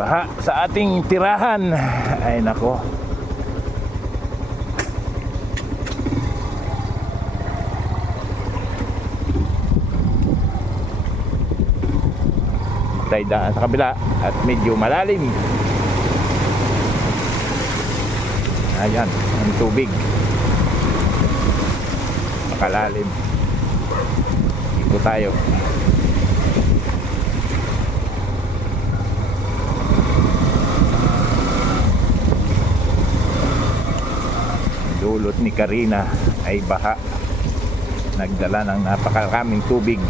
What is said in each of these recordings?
Baha sa ating tirahan. Ay nako. Tayo daan sa kabila at medyo malalim. Ayan, ang tubig. Makalalim. Ikot tayo. Dulot ni Karina ay baha. Nagdala ng napakaraming tubig.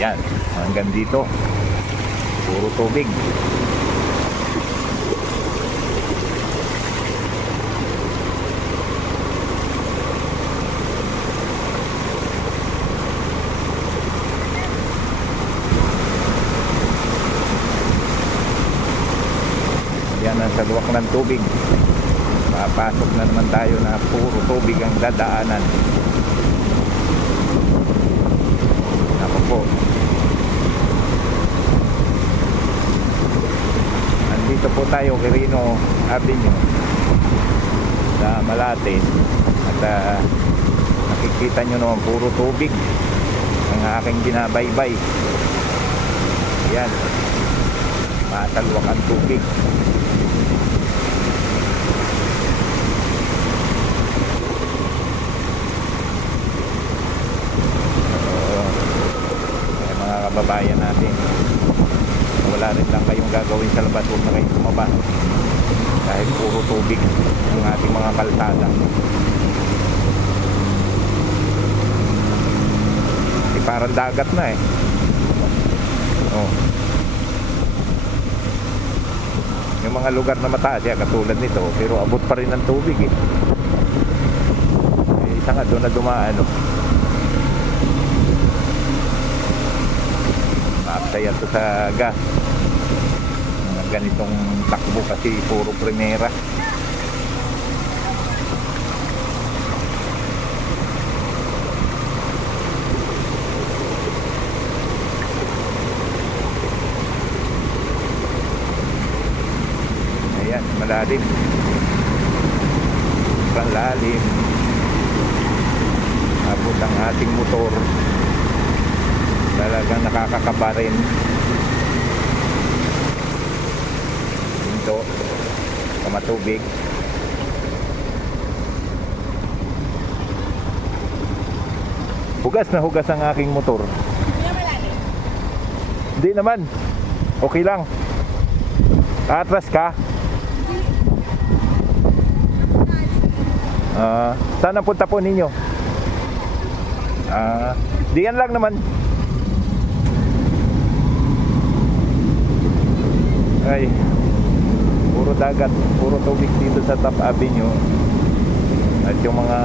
Yan, hanggang dito puro tubig. Yan ang saluwak ng tubig. Papasok na naman tayo na puro tubig ang dadaanan. Ako po, andito po tayo Quirino Avenue sa Malate. At nakikita nyo naman puro tubig ang aking binabaybay. Yan, masalwak ang tubig. Kababayan natin, wala rin lang kayong gagawin sa labas, huwag na kayong tumaba dahil puro tubig ang ating mga kalsada. Parang dagat na eh. Oh. Yung mga lugar na mataas yan, katulad nito, pero abot pa rin ng tubig eh. Isa nga doon na dumaan Maapsaya to sa gas. Mga ganitong takbo kasi puro primera. Ayan, malalim. Malalim. Abot ang ating motor. Talagang nakakakaba rin. Dito sa matubig. Hugas na hugas ang aking motor. Hindi naman. Okay lang. Atras ka. Saan ang punta po ninyo? Diyan lang naman. Ay, puro dagat, puro tubig dito sa Top Avenue. At yung mga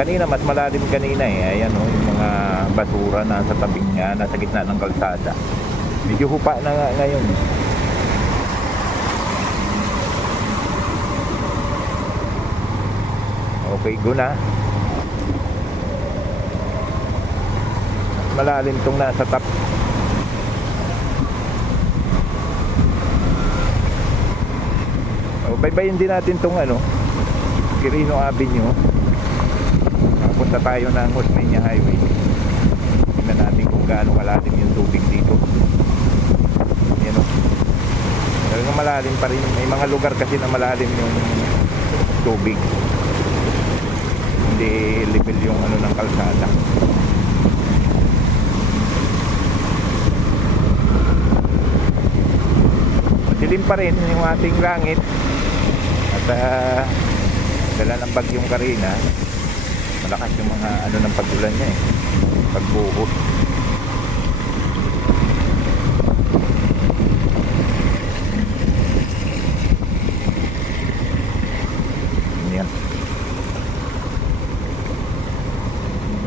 kanina, mas malalim kanina eh. Ayan yung mga basura na sa tabing nga, nasa gitna ng kalsada. Medyo hupa na nga ngayon. Okay, go na. Malalim tong nasa top. Baybayin din natin tong Quirino Avenue. Punta tayo ng Osmeña Highway. Tingnan natin kung gaano kalalim yung tubig dito. Yan talagang malalim pa rin. May mga lugar kasi na malalim yung tubig. Hindi level yung ng kalsada. Madilim pa rin yung ating langit. At dala ng bagyong Karina, malakas yung mga ng pag-ulan niya pagbuhos. Yan.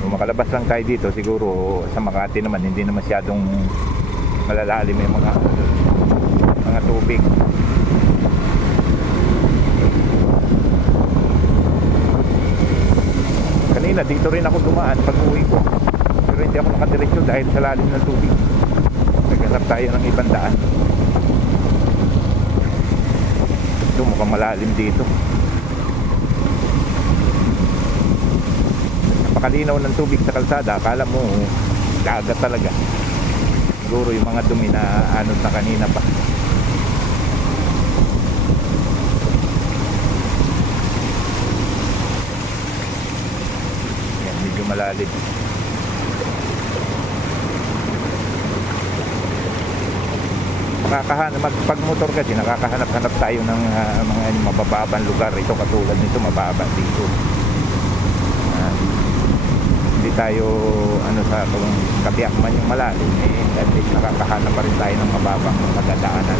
Kung makalabas lang tayo dito, siguro sa Makati naman hindi na masyadong malalalim yung mga tubig. Kanina dito rin ako dumaan pag uwi ko, pero hindi ako nakadiretso dahil sa lalim ng tubig. Naghanap tayo ng ibang daan. Ito mukhang malalim dito. Napakalinaw ng tubig sa kalsada. Akala mo dagat talaga. Siguro yung mga dumi na anod na kanina pa. Yan, medyo malalim. Pag motor kasi nakakahanap-hanap tayo ng mga mabababang lugar. Ito katulad nito, mababa dito. Hindi tayo sa kung katiyak man yung malalim, at least nakakahanap pa rin tayo ng mababang magdadaanan.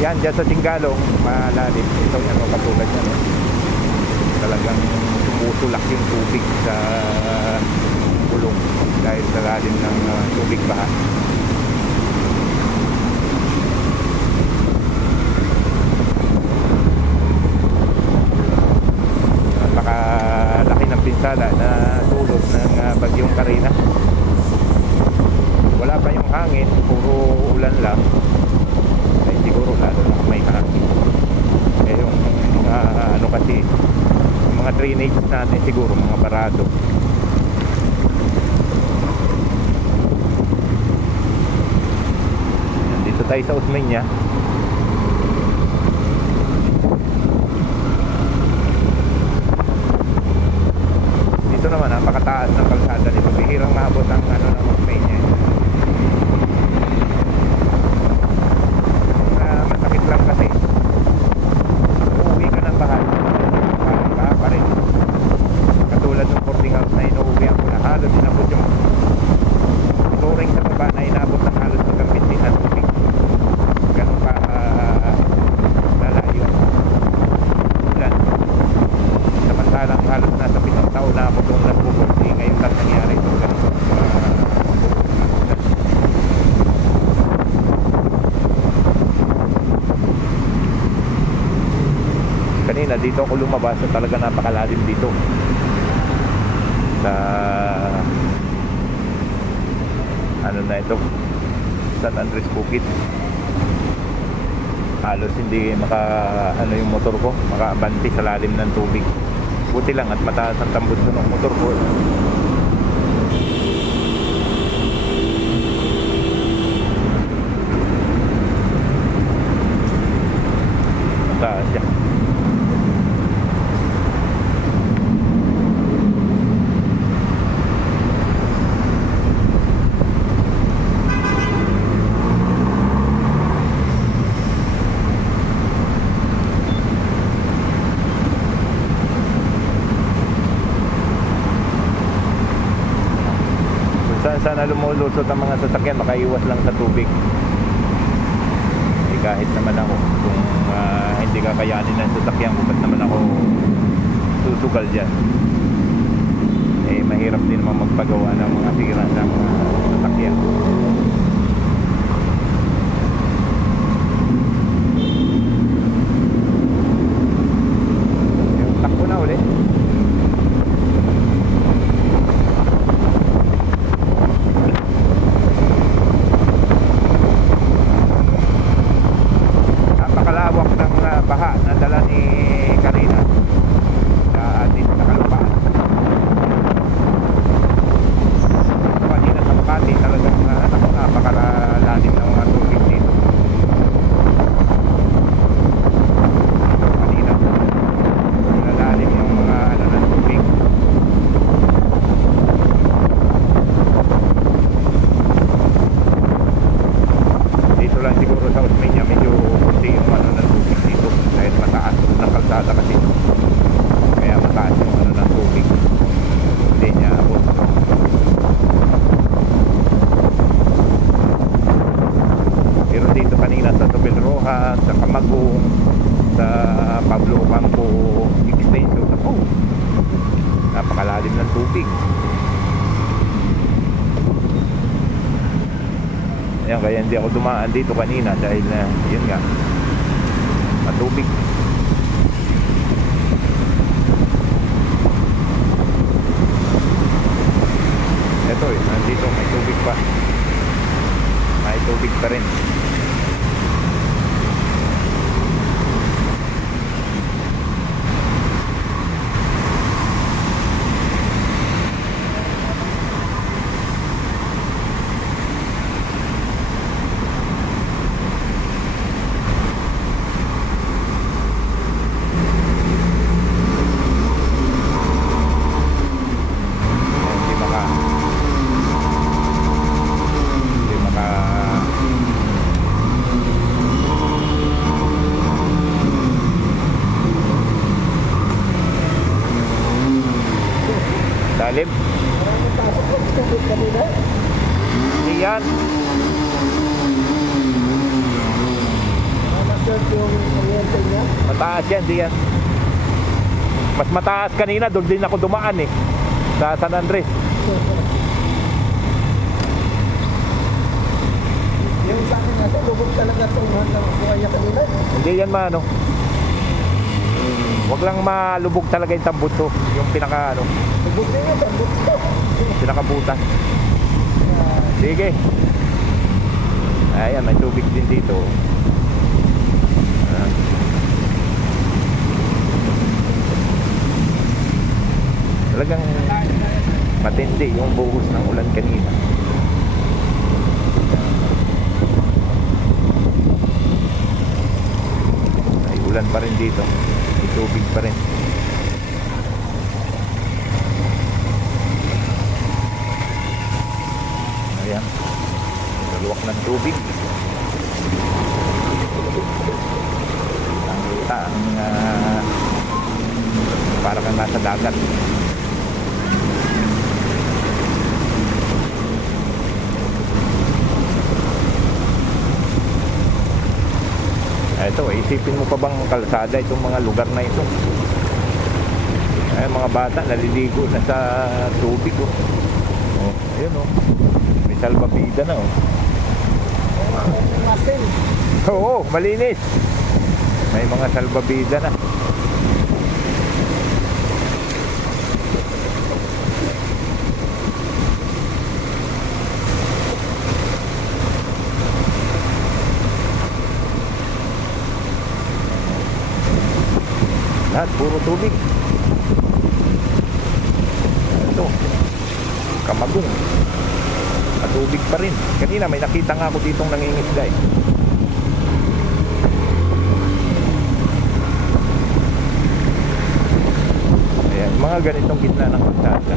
Yan, dyan sa Singalong malalim. Ito yan, katulad yan, talagang tumutulak yung tubig sa gulong dahil sa lalim ng tubig baha. Napakalaki ng pinsala na dulot ng bagyong Karina. Wala pa yung hangin, puro ulan lang. Ay siguro lalo na may hangin. Yung kasi yung mga drainage natin siguro mga barado. Yan, dito tayo sa Osmeña. Dito naman napakataas ng kalsada nito. Bihirang maabot ang ng Osmeña. Masakit lang kasi uuwi ka ng bahay, parang baha pa rin. Katulad ng boarding house na inuuwihan ko na halos inabot yung flooring sa baba na inabot ng halos hanggang bintin ng tubig. Ganun pa lalayo ulan. Samantalang halos nasa 7 taon na ako doon nagbubog. Ngayon lang nangyari ito. Ganun kanina dito ako lumabas at talaga napakalalim dito sa na ito, San Andres Bukid. Halos hindi yung motor ko makaabante sa lalim ng tubig. Buti lang at mataas ang tambot ng motor ko. Mataas siya. Sana lumulusot ang mga sasakyan, makaiwas lang sa tubig. Kahit naman ako kung hindi kakayanin ng sasakyan ko, ba't naman ako susugal dyan. Mahirap din naman magpagawa ng mga sira ng mga sasakyan. Yung takbo na ulit. Baha na dala ni Karina sa atin sa kalupaan. Kanina sa Makati talagang napakalalim ng mga tubig dito. Kanina nalalim yung mga ng tubig. Dito lang siguro sa Osmeña medyo kunti yung ng tubig dito dahil mataas ng kalsada kasi, kaya mataas yung ng tubig, hindi niya abot. Pero dito kanina sa Tobelroja, sa Camagong, sa Pablo Campo Extension, napakalalim ng tubig. Ayan, kaya hindi ako dumaan dito kanina dahil yun nga, matubig. Ito nandito may tubig pa. tubig pa rin. Lalim. Hindi yan. Mataas yan, hindi yan. Mas mataas kanina, doon din ako dumaan eh. Sa San Andres. Yung sa akin natin, lubog talaga itong hanggang buhaya kanina. Hindi yan maano. Huwag lang malubog talaga yung tambuto. Yung pinaka ano. Lubog din yun, lubog ito. Pinakabutas. Sige. Ayan, may tubig din dito. Talagang matindi yung buhos ng ulan kanina. May ulan pa rin dito. May tubig pa rin. Ayan. Naluwak ng tubig. Ang kita ang para kang nasa dagat. Ito, isipin mo pa bang kalsada itong mga lugar na ito? Ay, mga bata naliligo na sa tubig oh. Oh, ayun oh. May salbabida na oh. Oo, malinis. May mga salbabida na. Lahat puro tubig. Ito Kamagong, matubig pa rin. Kanina may nakita nga ako ditong nangingisda eh. Ayan, mga ganitong gitna ng kalsada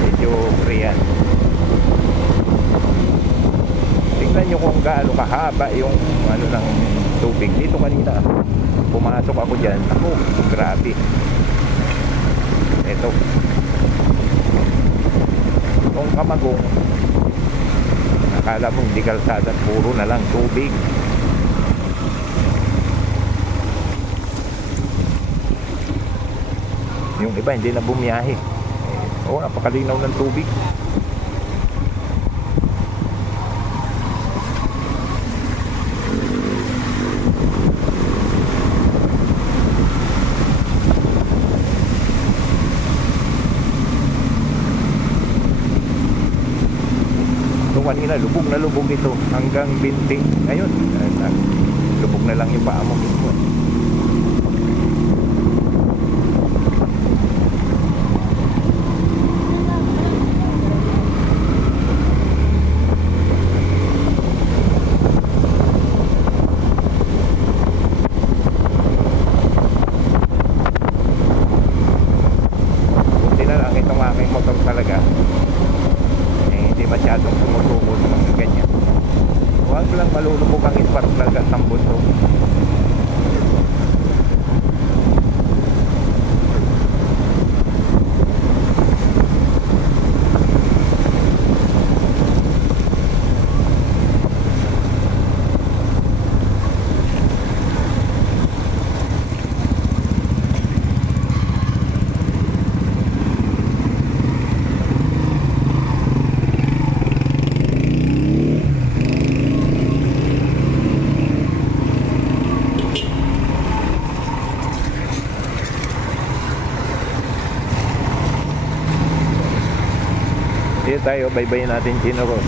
medyo Korean. Tingnan nyo kung gaano kahaba yung ano ng tubig dito kanina. Pumasok ako dyan, ako, grabe. Ito itong Kamagong, akala mo hindi kalsada, puro na lang tubig. Yung iba hindi na bumiyahe. Oo, napakalinaw ng tubig. Kanina lubog na lubog ito hanggang binti. Ngayon lubog na lang yung paa mo mismo. Buti na lang itong aking motor talaga masyadong tumutukod ng ganyan. Huwag lang malulubog ang spark plug at ang buto. Dito tayo, baybayin natin Chino Road.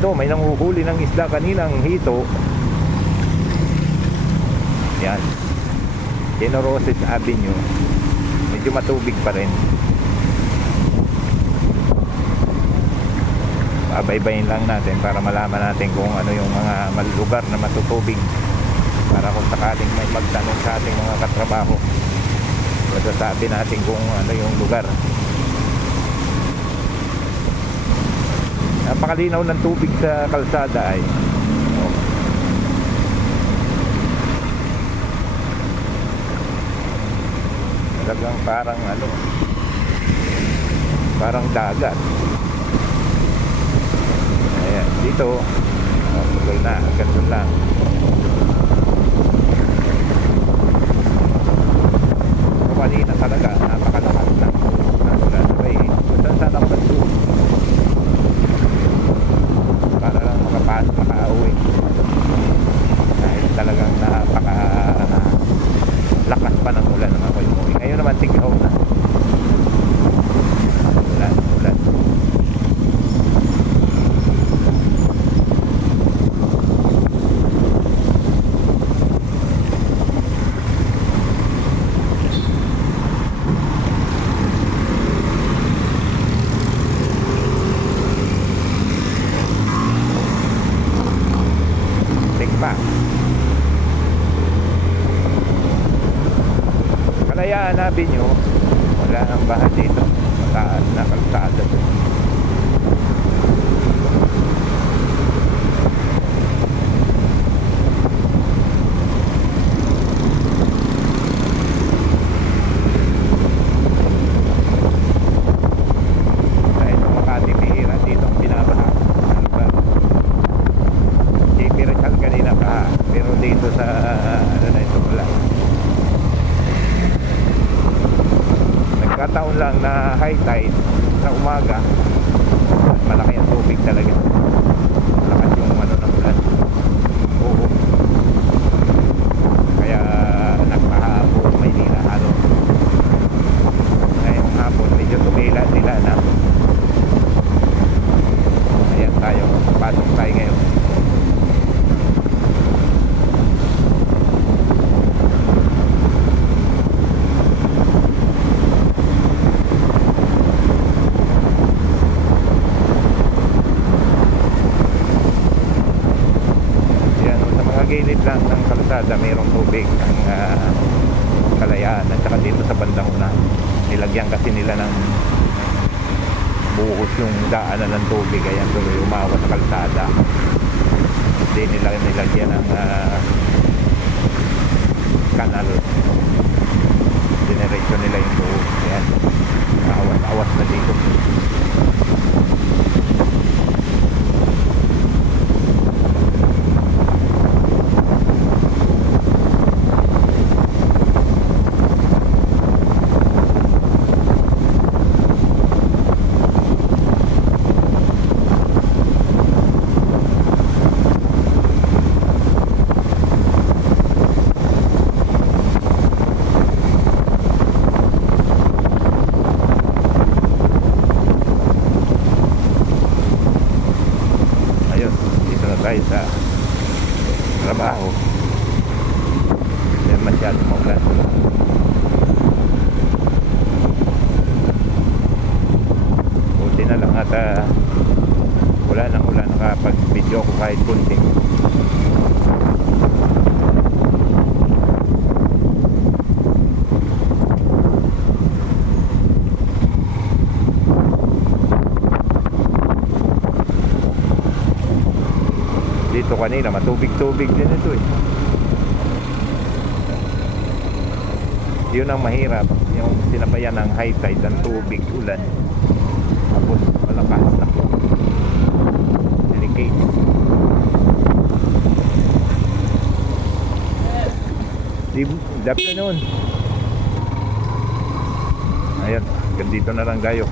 dito, may nanguhuli ng isda kaninang hito. Yan, Generoses Avenue, medyo matubig pa rin. Pabaybayin lang natin para malaman natin kung ano yung mga lugar na matutubig, para kung sakaling may magtanong sa ating mga katrabaho, masasabi natin kung ano yung lugar. Napakalinaw ng tubig sa kalsada ay talagang parang ano, parang dagat. Ayan, dito tuloy na, ganun lang. Kanina talaga napakalakas ng ulan. Ay, kung saan ako nagsuot para lang makapasok, makauwi, dahil talagang napakalakas pa ng ulan ng ako umuwi. Ngayon naman tighaw na ulan. Pa. Kalayaan Avenue, wala nang baha dito, mataas na kalsada. Dahil sa Makati Bihira dito ang binabaha. Kanina pa, pero dito sa ano na ito wala. Nagkataon lang na high tide sa umaga, malaki ang tubig talaga, malakas yung ano ng ulan. Oo, kaya nagpahapo Maynila halo. Ngayong hapon medyo tumila na. Ayan tayo, pasok tayo ngayon. Gilid lang ng kalsada mayroong tubig ang Kalayaan, at saka dito sa bandang una nilagyan kasi nila ng buhos yung daanan ng tubig, kaya tuloy umawa sa kalsada. Hindi nila nilagyan ng kanal, dinerecho nila yung buhos. Ayan, awas na dito. Tayo sa trabaho, hindi masyadong maulan. Buti na lang at wala nang ulan, nakapag-video ko kahit kunti. Dito kanina matubig-tubig din ito eh. Yun ang mahirap, yung sinabayan ng high tide ng tubig, ulan, tapos malakas na po, delicate. Good afternoon. Ayan, ganito na lang tayo.